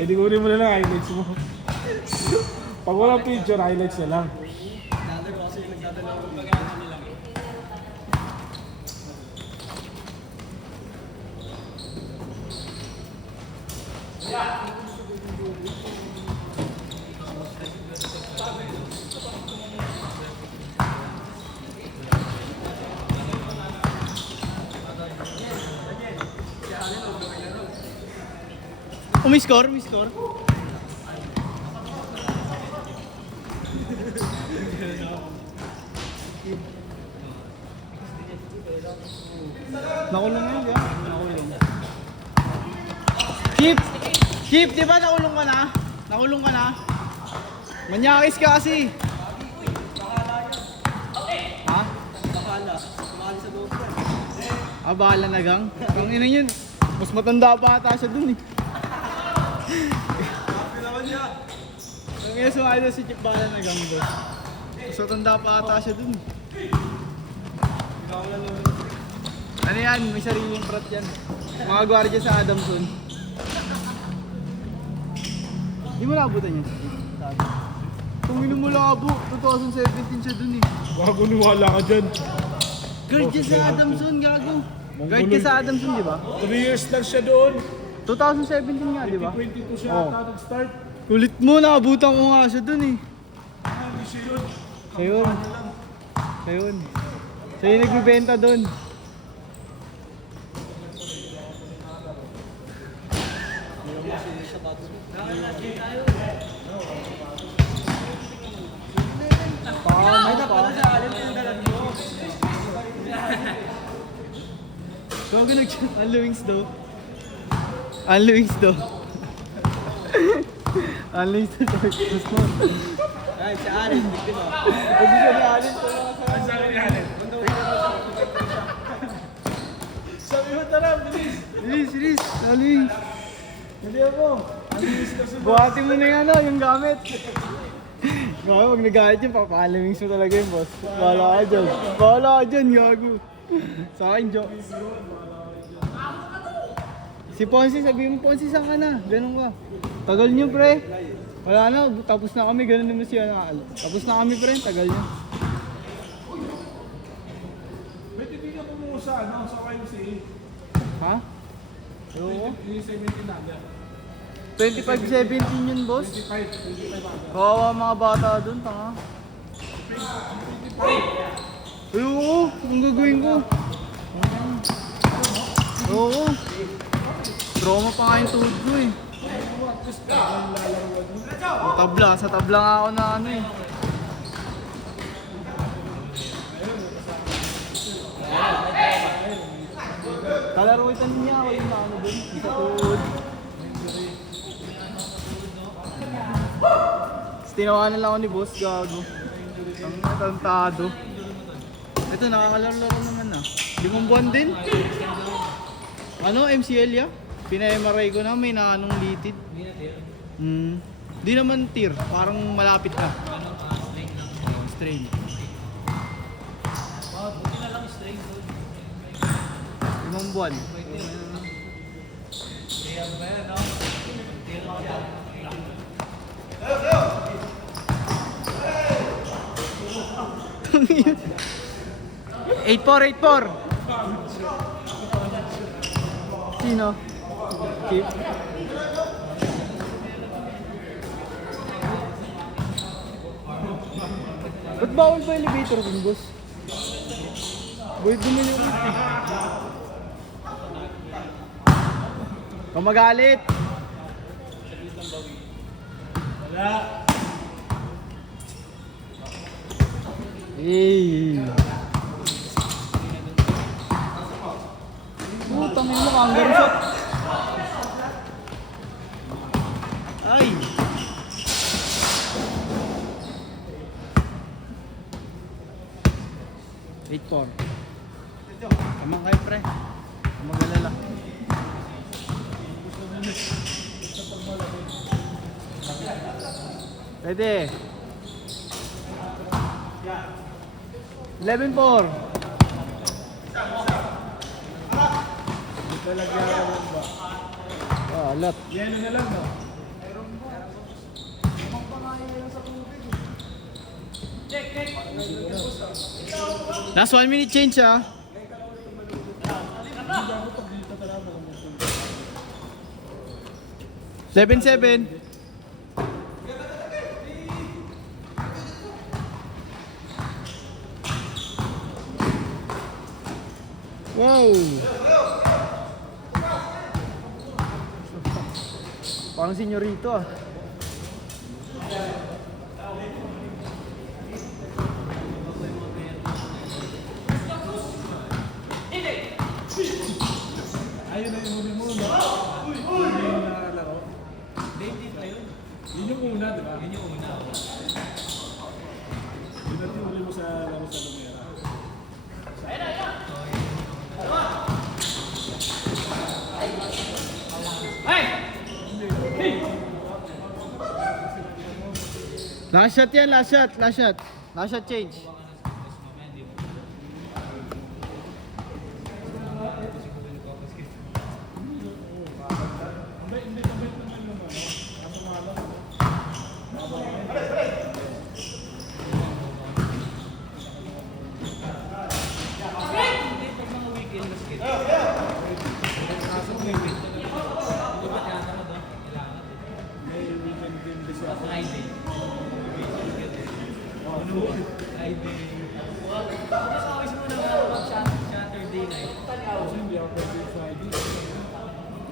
Eh di kunin mo na lang highlights mo. Pag walang picture, highlights na lang. Umiscore, umiscore. Nakulong yun, di ba? Nakulong. Chip! Chip, di ba nakulong ka na? Nakulong ka na? Manyakis ka kasi. Ha? Bakala. Sumali sa loob yan. Ah, bahala na gang. Ang ina yun. Mas matanda pa ata siya dun eh. Happy naman niya. Ang ina sumali na si Chip bahala na gang boss. Mas matanda pa ata siya dun. Ikaw na naman. Ano yan? May sariling prat yan. Mga gwardiya sa Adamson. Hindi mo naabutan yan. Kung mo labo, 2017 siya dun eh. Bago niwala ka dyan. Gwardiya sa Adamson, gago. Gwardiya sa Adamson, di ba? 3 years lang siya doon. 2017 nga, di ba? 2022 siya Oo. ata nag-start. Kulit mo, naabutan ko nga siya dun eh. Hindi siya yun. Siya yun. Siya yun. Siya yung nagbibenta dun. Ay, napala sa alin yung dalag mo. Gago nag-chat. Unlewings daw. Unlewings daw. Unlewings daw. Ay, sa alin. Hindi ba? Pag siya ni Alin, Ang sabi ni Allen. Sabi mo, tara, bilis. Rilis, rilis. Unlewings. Hindi ako. Buhati mo na yung ano, yung gamit. Gago, pag nagalit yun, papaalawings mo talaga yun, boss. Bahala ka dyan. Bahala ka dyan, gago. Sa akin, joke. Si Ponzi, sabihin mo, Ponzi, saan ka na? Ganun ka. Tagal nyo, pre. Wala na, tapos na kami, ganun naman siya. Tapos na kami, pre, tagal nyo. Pwede din ako mo sa ano, sa KMC. Ha? Oo. Yung 17 na agad. 25-17 yun, boss. 25 agad. Kawawa mga bata dun, tanga. Ay, oo, ang gagawin ko. Oo. Trauma pa nga yung tuhod ko eh. Sa tabla nga ako na ano eh. Kalaruitan niya ako yung ano dun, sa tuhod. Tinawanan lang ako ni boss, gago. Ang natantado. Ito, nakakalaro-laro naman na. 5 buwan din. Ano, MCL ya? Pina-MRI ko na, may naanong litid. Di naman tear, parang malapit na. Strain. Buti na lang strain ko. 5 buwan. Kaya ba yan, no? Tira ka yan. 84. Sino? Chip? Ba't bawal pa elevator dun, boss? Boy, bumili ulit eh. Kung magalit. Wala. Hey. Putang ina mo, kangaroo shot. Ay. Wait for. Tamang kayo, pre. Mag-alala. Pwede. 11-4. Ito lagyan ba? Ulat. Yelo na lang, no? Last 1 minute change ah. Seven. Wow! Parang senyorito ah. Ayun na yung huli mo, no? Yun yung nakalaro. Yun yung una, di ba? Yun yung una. Yun ang huli mo sa laro sa Lumera. Last shot yan, last shot. Last shot change. Kasi hindi ako pwede Friday.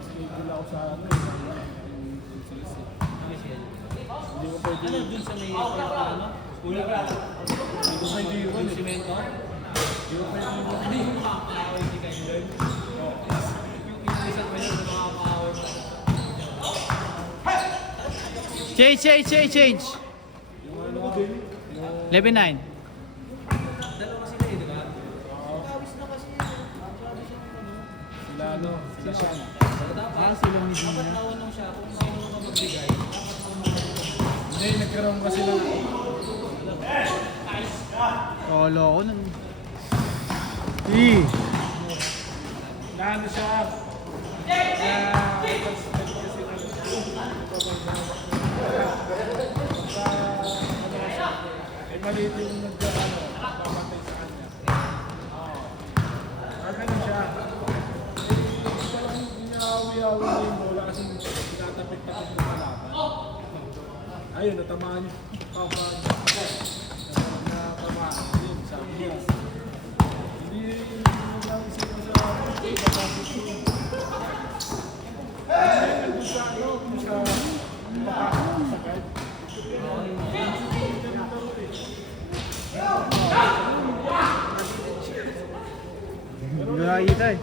Schedule ako sa ano. Hindi ko pwede. Ano dun sa may ano? Una ka? Hindi ko pwede yun. Simento? Hindi ko pwede yun. Hindi yung makakaway hindi kayo doon. Yung isang ko yun na makakaway mo. Change. Yung ano ko din. 11-9. Dalawa sila eh, di ba? Sila ano. Sila siya. Sila ni Dapat nawanong siya kung sino ka magbigay. Hindi, nagkaroon kasi ng... Kala ko nun. Naano siya. Eh, maliit yung nagkaano. Papatay sa kanya. Oo. Ganun siya. Parang ginaawi-awi niya yung bola kasi tinatapit-tapit ng kalaban. Ayun, natamaan niya. Natamaan. Ayun, sabi niya. Hindi lang sila sa papasok yun. Hindi nandun sa ano, kung sa makakasakay. Hindi ko nakikita eh.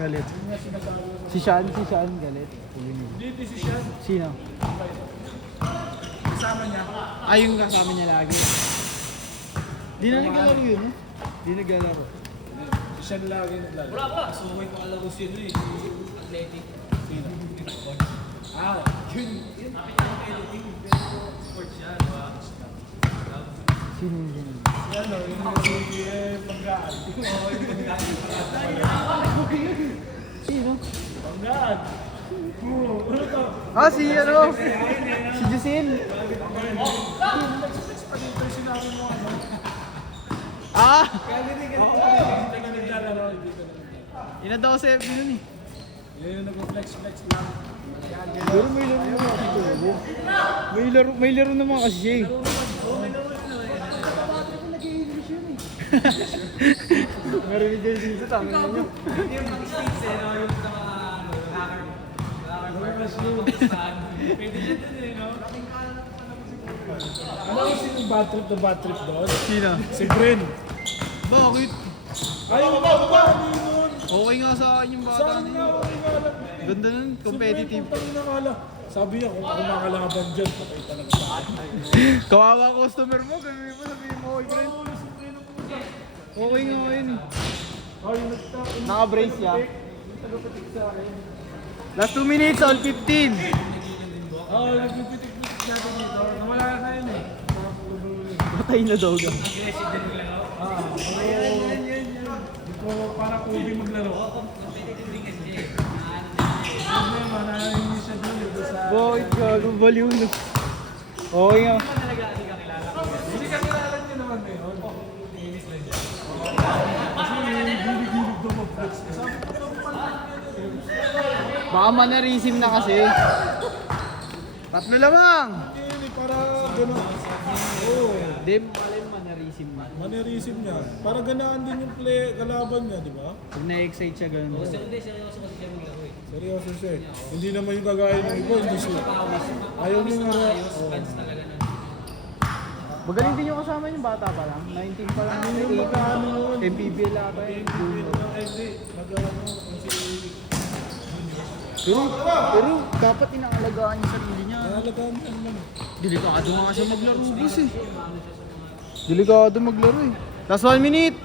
Galit. Si Sean galit. Dito si Sean, Sino? kasama niya. Ay, yung kasama niya lagi. Di na naglalaro yun, no? Di naglalaro. Si Sean lagi naglalaro. Wala. So may pangalaro sino eh. Athletic. Sino? Ah, yun. Nakita ko kayo din. Sports siya, di ba? Sino yun? Si ano, yung panggaan. Oo, yung pagkain. Sino? Panggaan. Oo, ano to? Ah, si ano? Si Jusine. Nag-switch pa dito yung sinabi mo ano. Ah! Hindi ka naglalaro, hindi ka naglalaro. Ina daw sa FB nun eh. Yun yung nag-flex lang. Pero may laro naman dito. May laro naman kasi siya eh. Meron din dito, tama ninyo. Hindi yung mag-sticks eh, no? Yung sa mga ano, hacker. Pwede dyan din eh, no? Ano yung sinong bad trip na bad trip doon? Sino? Si Bren. Bakit? Ayaw ba ba? Nun. Okay nga sa akin yung bata Saan nga niyo. ako ingalap? Ganda nun, competitive. Sabi niya kung ako makalaban dyan, patay talaga sa akin. Kawawa customer mo, sabihin mo, okay friend. Okay nga yun eh. Oh, yung nagta- Naka-brace siya. yung tagapatik sa akin. Last 2 minutes, all 15. Oh, nagpipitik-pitik natin dito. Nawala na yun eh. Patay na daw ga. Ito para Kobe maglaro. Problema na hindi siya doon dito sa... Boy, gago, baliw na. Okay nga. Hindi ka kilala niyo naman ngayon. Kasi gilig-gilig daw mag-flex. Sabi ko daw Baka mannerism na kasi. Tatlo lamang. Hindi, para gano'n. Oo. Dem, alin mannerism na. Manerism niya. Para ganaan din yung play, kalaban niya, di ba? Pag na-excite siya, ganun. Seryoso siya eh. Hindi naman yung kagaya ng iba, hindi siya. Ayaw niya nga. Magaling din yung kasama yung bata pa lang. 19 pa lang. Yung mga ano nun. MPBL ata eh. Hindi. Nag-ano, Pero dapat inaalagaan yung sarili niya. nahalagaan niya naman. Delikado nga siya maglaro boss eh. Delikado maglaro eh. Last 1 minute.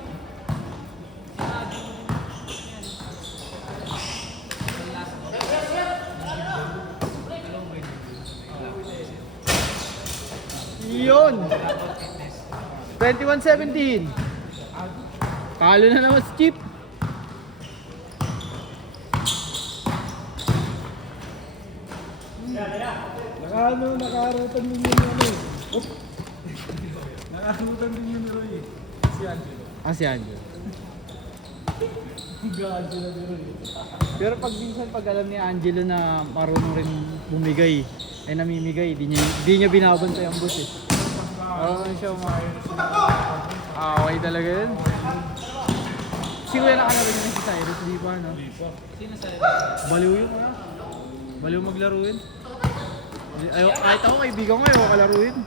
Yun. 21-17. Talo na naman si Chip. Nakarutan din yun ano eh. Oop. Nakarutan din yun ni Roy eh. Si Angelo. Si Angelo. Angelo ni Roy. Pero pag minsan pag alam ni Angelo na marunong rin bumigay, ay namimigay, di niya binabantay ang boss eh. Marunong siya okay talaga yun. Si Kuya nakalaro niya si Cyrus, di pa no? Baliw yun ha? Baliw maglaro yun. Kahit ako kaibigan ko ayaw kalaro yun.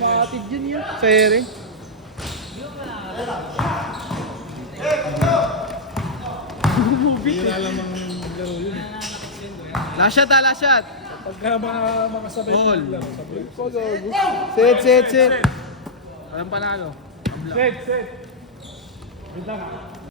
Makakatid yun yun. Sa ere. Bira lamang laro yun. Last shot ha, last shot. Pagka makasabay Ball. lang, sabay. Set. Walang panalo. Set. Wait lang.